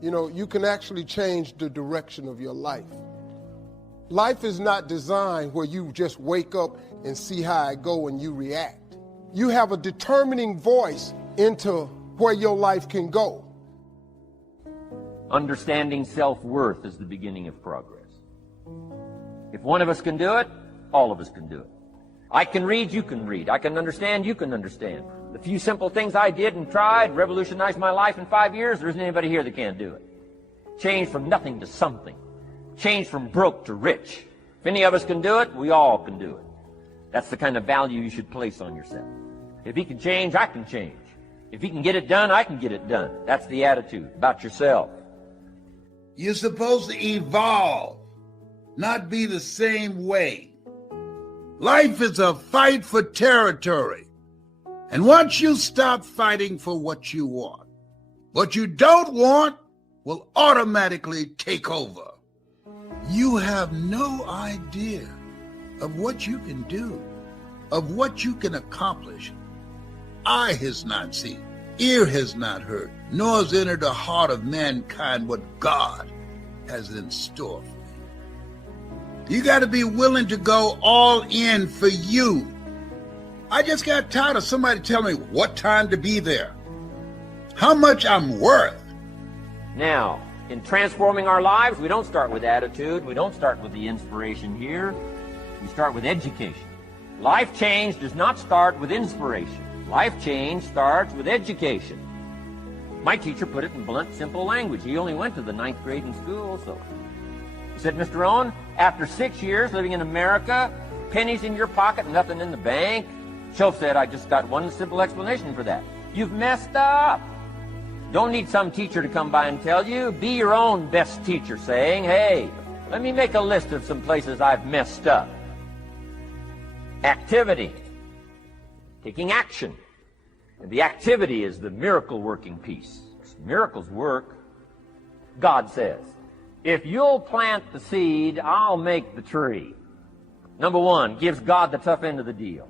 You know, you can actually change the direction of your life. Life is not designed where you just wake up and see how it go and you react. You have a determining voice into where your life can go. Understanding self-worth is the beginning of progress. If one of us can do it, all of us can do it. I can read, you can read. I can understand, you can understand. The few simple things I did and tried revolutionized my life in 5 years. There isn't anybody here that can't do it. Change from nothing to something. Change from broke to rich. If any of us can do it, we all can do it. That's the kind of value you should place on yourself. If he can change, I can change. If he can get it done, I can get it done. That's the attitude about yourself. You're supposed to evolve, not be the same way. Life is a fight for territory. And once you stop fighting for what you don't want will automatically take over. You have no idea of what you can do, of what you can accomplish. Eye has not seen, ear has not heard, nor has entered the heart of mankind what God has in store for you. You got to be willing to go all in for you. I just got tired of somebody telling me what time to be there, how much I'm worth. Now, in transforming our lives, we don't start with attitude. We don't start with the inspiration here. We start with education. Life change does not start with inspiration. Life change starts with education. My teacher put it in blunt, simple language. He only went to the 9th grade in school, so. He said, Mr. Owen, after 6 years living in America, pennies in your pocket, nothing in the bank. Shoaff said, I just got one simple explanation for that. You've messed up. Don't need some teacher to come by and tell you. Be your own best teacher, saying, hey, let me make a list of some places I've messed up. Activity. Taking action. And the activity is the miracle-working piece. Miracles work. God says, if you'll plant the seed, I'll make the tree. Number one, gives God the tough end of the deal.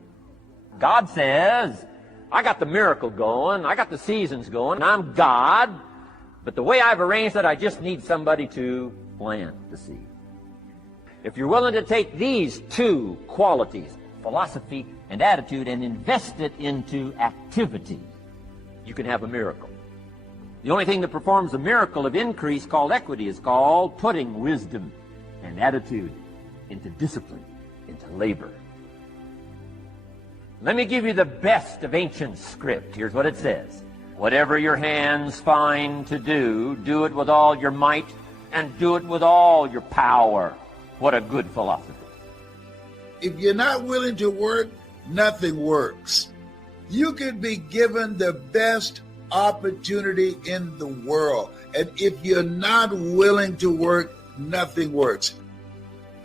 God says, I got the miracle going, I got the seasons going, I'm God, but the way I've arranged it, I just need somebody to plant the seed. If you're willing to take these two qualities, philosophy and attitude, and invest it into activity, you can have a miracle. The only thing that performs a miracle of increase called equity is called putting wisdom and attitude into discipline, into labor. Let me give you the best of ancient script. Here's what it says. Whatever your hands find to do, do it with all your might and do it with all your power. What a good philosophy. If you're not willing to work, nothing works. You could be given the best opportunity in the world, and if you're not willing to work, nothing works.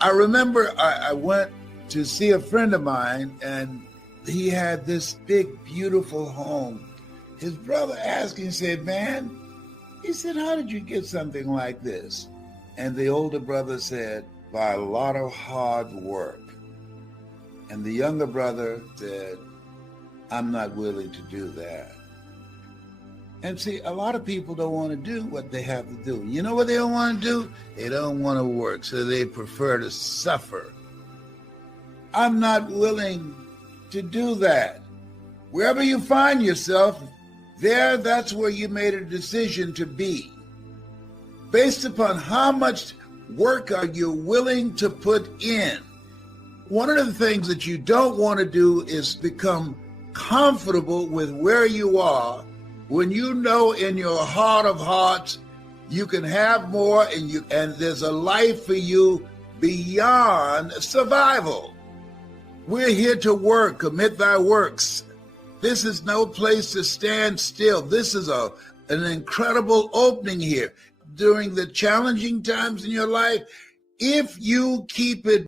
I remember I went to see a friend of mine, and he had this big, beautiful home. His brother asked him, he said, man, he said, how did you get something like this? And the older brother said, by a lot of hard work. And the younger brother said, I'm not willing to do that. And see, a lot of people don't want to do what they have to do. You know what they don't want to do? They don't want to work, so they prefer to suffer. I'm not willing to do that. Wherever you find yourself, that's where you made a decision to be. Based upon how much work are you willing to put in. One of the things that you don't want to do is become comfortable with where you are when you know in your heart of hearts you can have more and there's a life for you beyond survival. We're here to work, commit thy works. This is no place to stand still. This is an incredible opening here. During the challenging times in your life, if you keep it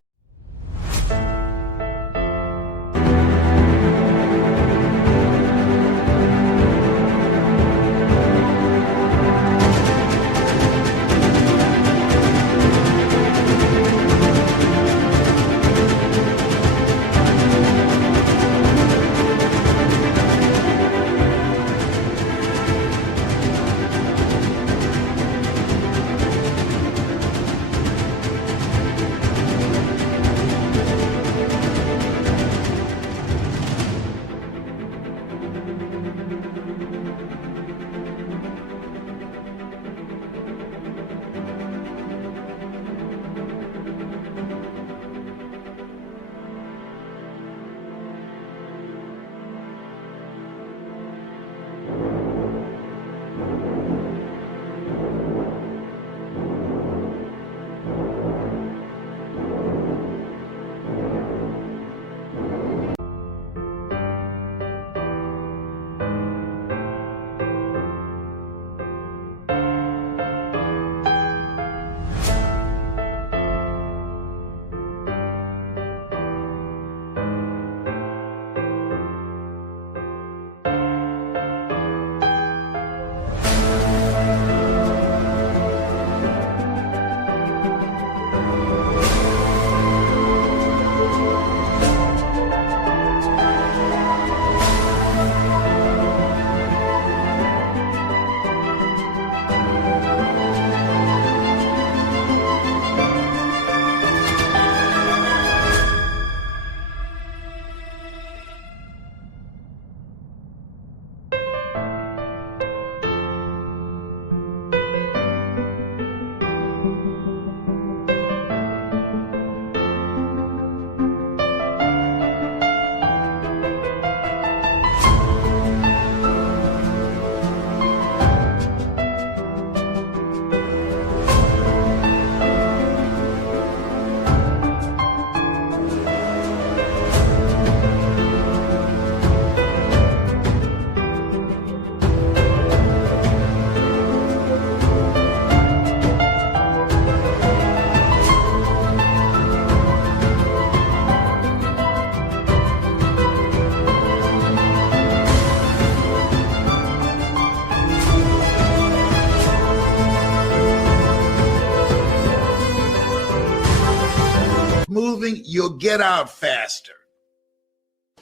get out faster.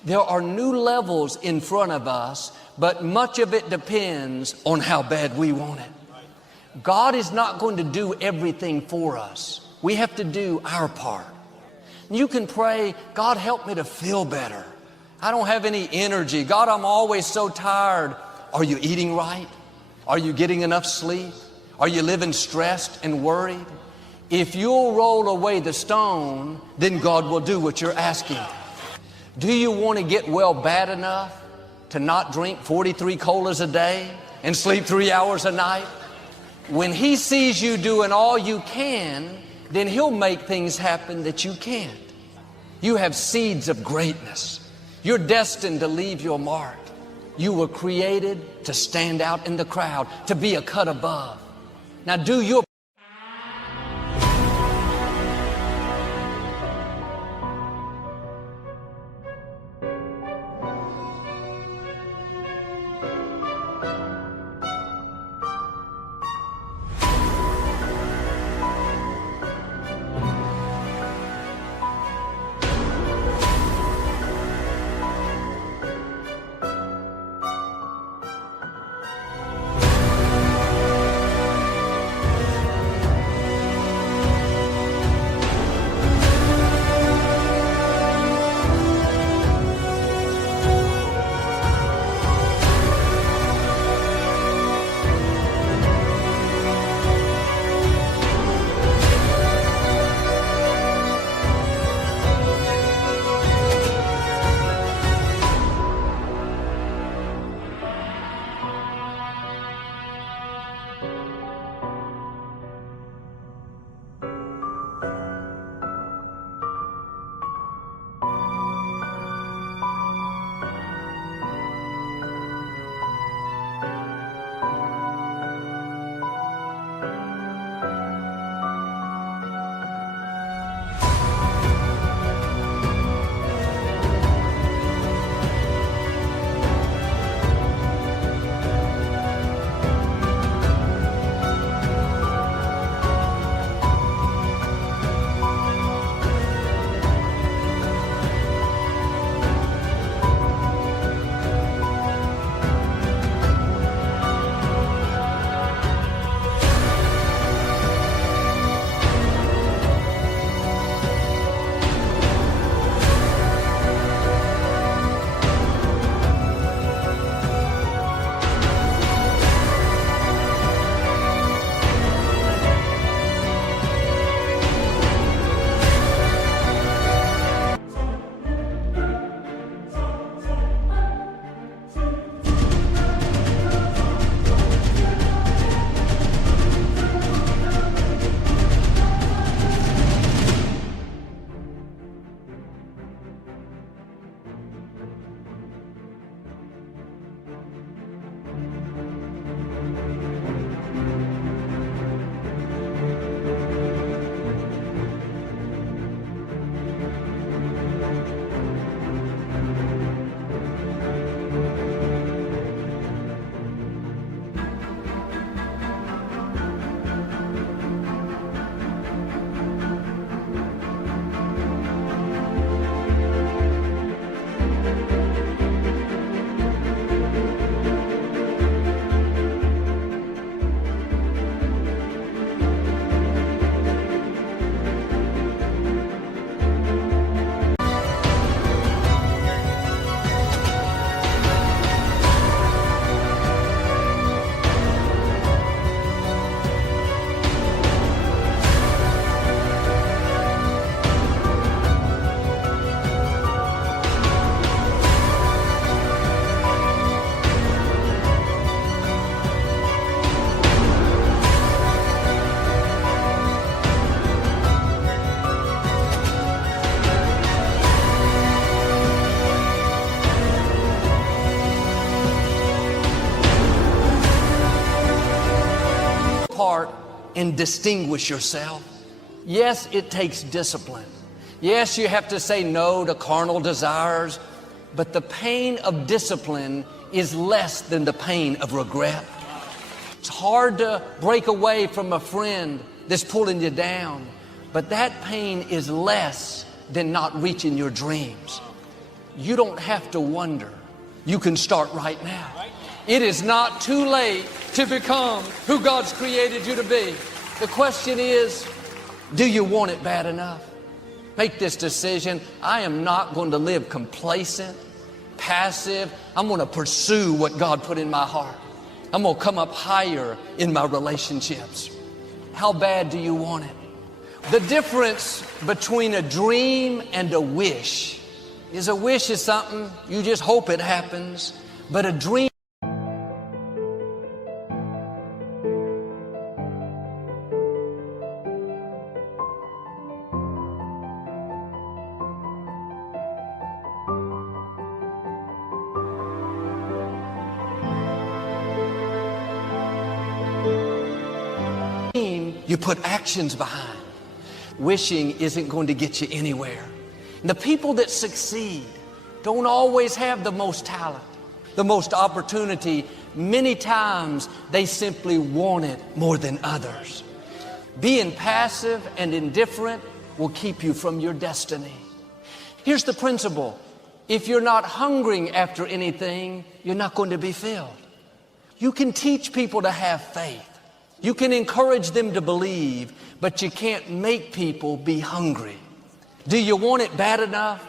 There are new levels in front of us, but much of it depends on how bad we want it. God is not going to do everything for us. We have to do our part. You can pray, God, help me to feel better. I don't have any energy. God, I'm always so tired. Are you eating right? Are you getting enough sleep? Are you living stressed and worried? If you'll roll away the stone, then God will do what you're asking. Do you want to get well bad enough to not drink 43 colas a day and sleep 3 hours a night? When He sees you doing all you can, then He'll make things happen that you can't. You have seeds of greatness. You're destined to leave your mark. You were created to stand out in the crowd, to be a cut above. Now do your part and distinguish yourself. Yes, it takes discipline. Yes, you have to say no to carnal desires, but the pain of discipline is less than the pain of regret. It's hard to break away from a friend that's pulling you down, but that pain is less than not reaching your dreams. You don't have to wonder. You can start right now. It is not too late to become who God's created you to be. The question is, do you want it bad enough? Make this decision. I am not going to live complacent, passive. I'm going to pursue what God put in my heart. I'm going to come up higher in my relationships. How bad do you want it? The difference between a dream and a wish is a wish is something you just hope it happens, but a dream you put actions behind. Wishing isn't going to get you anywhere. And the people that succeed don't always have the most talent, the most opportunity. Many times they simply want it more than others. Being passive and indifferent will keep you from your destiny. Here's the principle. If you're not hungering after anything, you're not going to be filled. You can teach people to have faith. You can encourage them to believe, but you can't make people be hungry. Do you want it bad enough?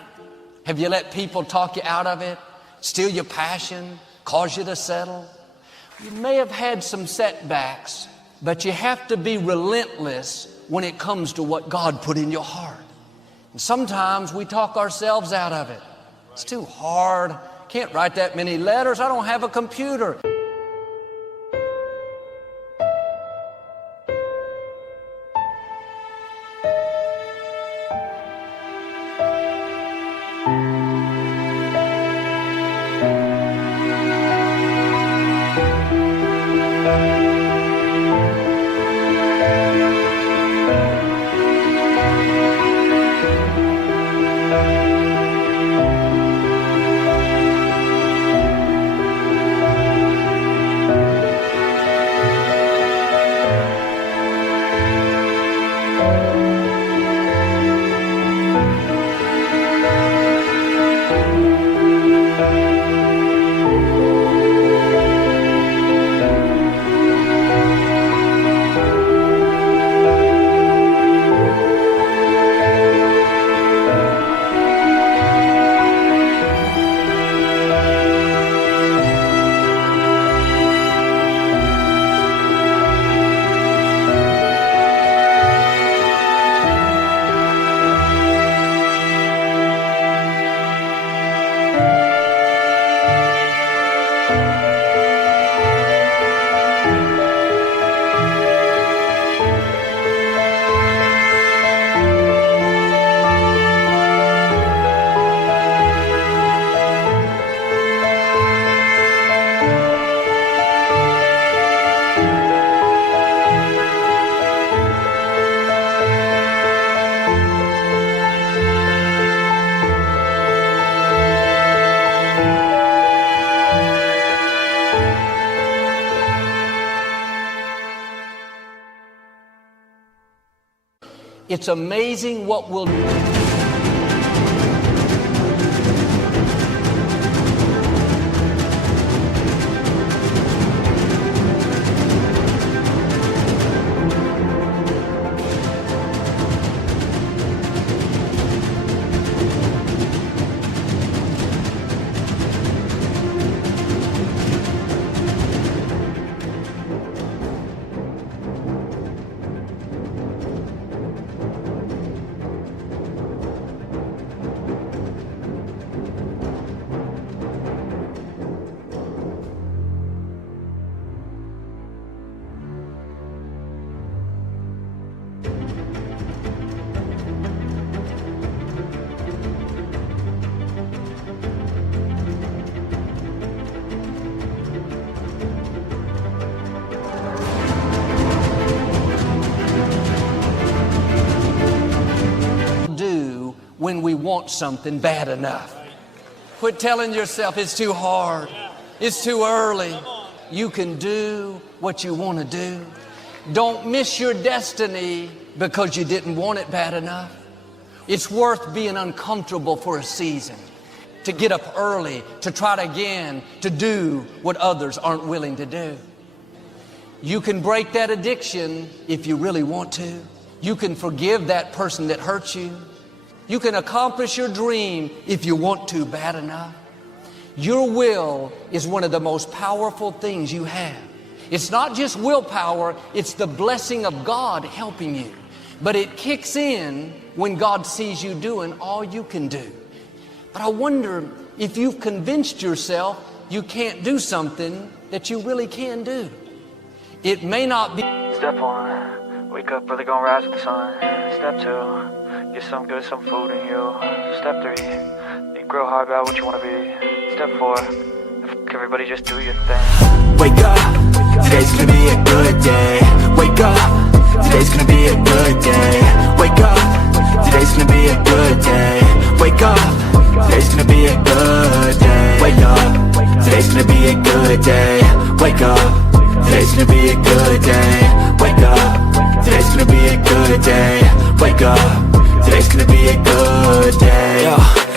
Have you let people talk you out of it, steal your passion, cause you to settle? You may have had some setbacks, but you have to be relentless when it comes to what God put in your heart. And sometimes we talk ourselves out of it. It's too hard. Can't write that many letters. I don't have a computer. It's amazing what we'll do. When we want something bad enough. Quit telling yourself it's too hard, it's too early. You can do what you want to do. Don't miss your destiny because you didn't want it bad enough. It's worth being uncomfortable for a season, to get up early, to try it again, to do what others aren't willing to do. You can break that addiction if you really want to. You can forgive that person that hurt you. You can accomplish your dream if you want to bad enough. Your will is one of the most powerful things you have. It's not just willpower, it's the blessing of God helping you. But it kicks in when God sees you doing all you can do. But I wonder if you've convinced yourself you can't do something that you really can do. It may not be. Step 1, wake up early, gonna rise with the sun. Step 2, get some good, some food in you. Step 3, think real hard about what you wanna be. Step 4, everybody just do your thing. Wake up, today's gonna be a good day. Wake up, today's gonna be a good day. Wake up, today's gonna be a good day. Wake up, today's gonna be a good day. Wake up, today's gonna be a good day. Wake up, today's gonna be a good day. Wake up, today's gonna be a good day. Wake up, today's gonna be a good day. Yo,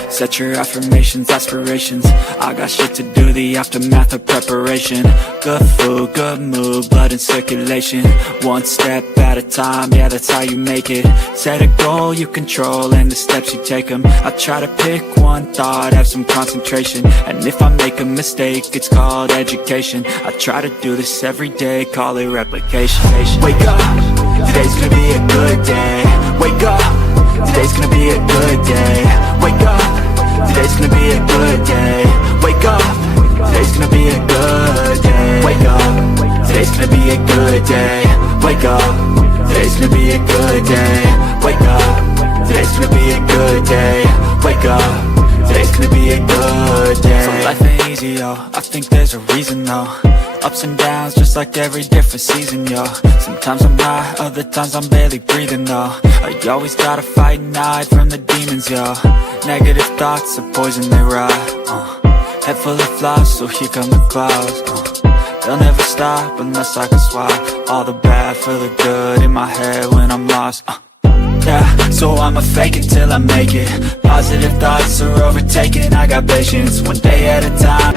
set your affirmations, aspirations. I got shit to do, the aftermath of preparation. Good food, good mood, blood in circulation. One step at a time, yeah, that's how you make it. Set a goal you control and the steps you take them. I try to pick one thought, have some concentration. And if I make a mistake, it's called education. I try to do this every day, call it replication. Wake up, today's gonna be a good day. Wake up, today's gonna be a good day. Wake up, today's gonna be a good day. Wake up, today's gonna be a good day. Wake up, today's gonna be a good day. Wake up, today's gonna be a good day. Wake up, today's gonna be a good day. Wake up, today's gonna be a good day. So life ain't easy, yo, I think there's a reason though. Ups and downs, just like every different season, yo. Sometimes I'm high, other times I'm barely breathing, though. You always gotta fight and hide from the demons, yo. Negative thoughts are poison, they rot. Head full of flies, so here come the clouds. They'll never stop unless I can swap all the bad for the good in my head when I'm lost. Yeah, so I'ma fake it till I make it. Positive thoughts are overtaken, I got patience, one day at a time.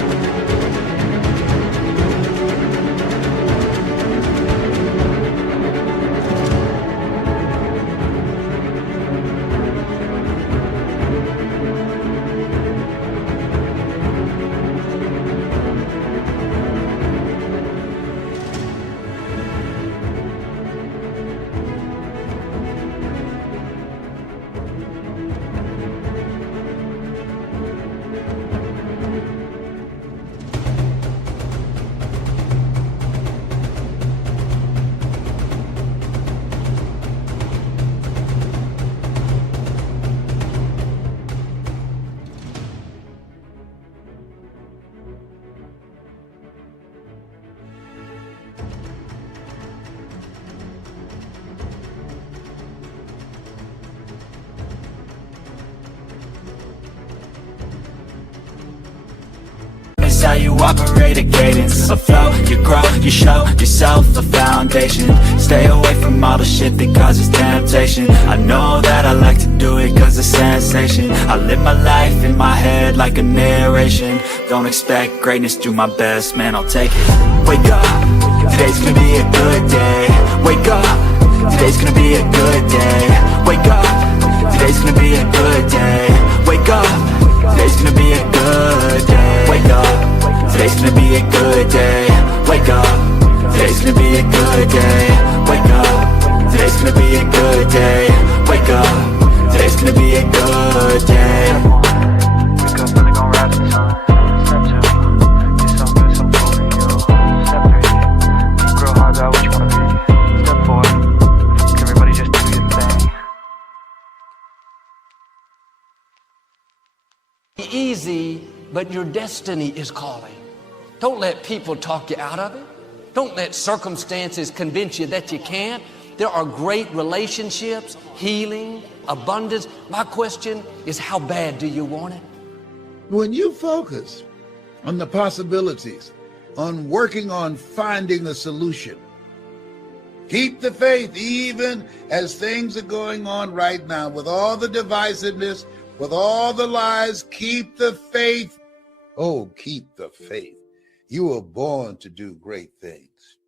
How you operate a cadence, a flow, you grow, you show yourself a foundation. Stay away from all the shit that causes temptation. I know that I like to do it cause it's sensation. I live my life in my head like a narration. Don't expect greatness, do my best, man, I'll take it. Wake up, today's gonna be a good day. Wake up, today's gonna be a good day. Wake up, today's gonna be a good day. Wake up, today's gonna be a good day. Wake up, today's gonna be a good day. Wake up, today's gonna be a good day. Wake up, today's gonna be a good day. Wake up, today's gonna be a good day. Wake up early, gonna rise with the sun. Step 2, get some good, some food in you. Step 3, think real hard about what you wanna be. Step 4, everybody just do your thing. Easy, but your destiny is calling. Don't let people talk you out of it. Don't let circumstances convince you that you can't. There are great relationships, healing, abundance. My question is, how bad do you want it? When you focus on the possibilities, on working on finding a solution, Keep the faith, even as things are going on right now with all the divisiveness, with all the lies. Keep the faith. Oh, keep the faith. You were born to do great things.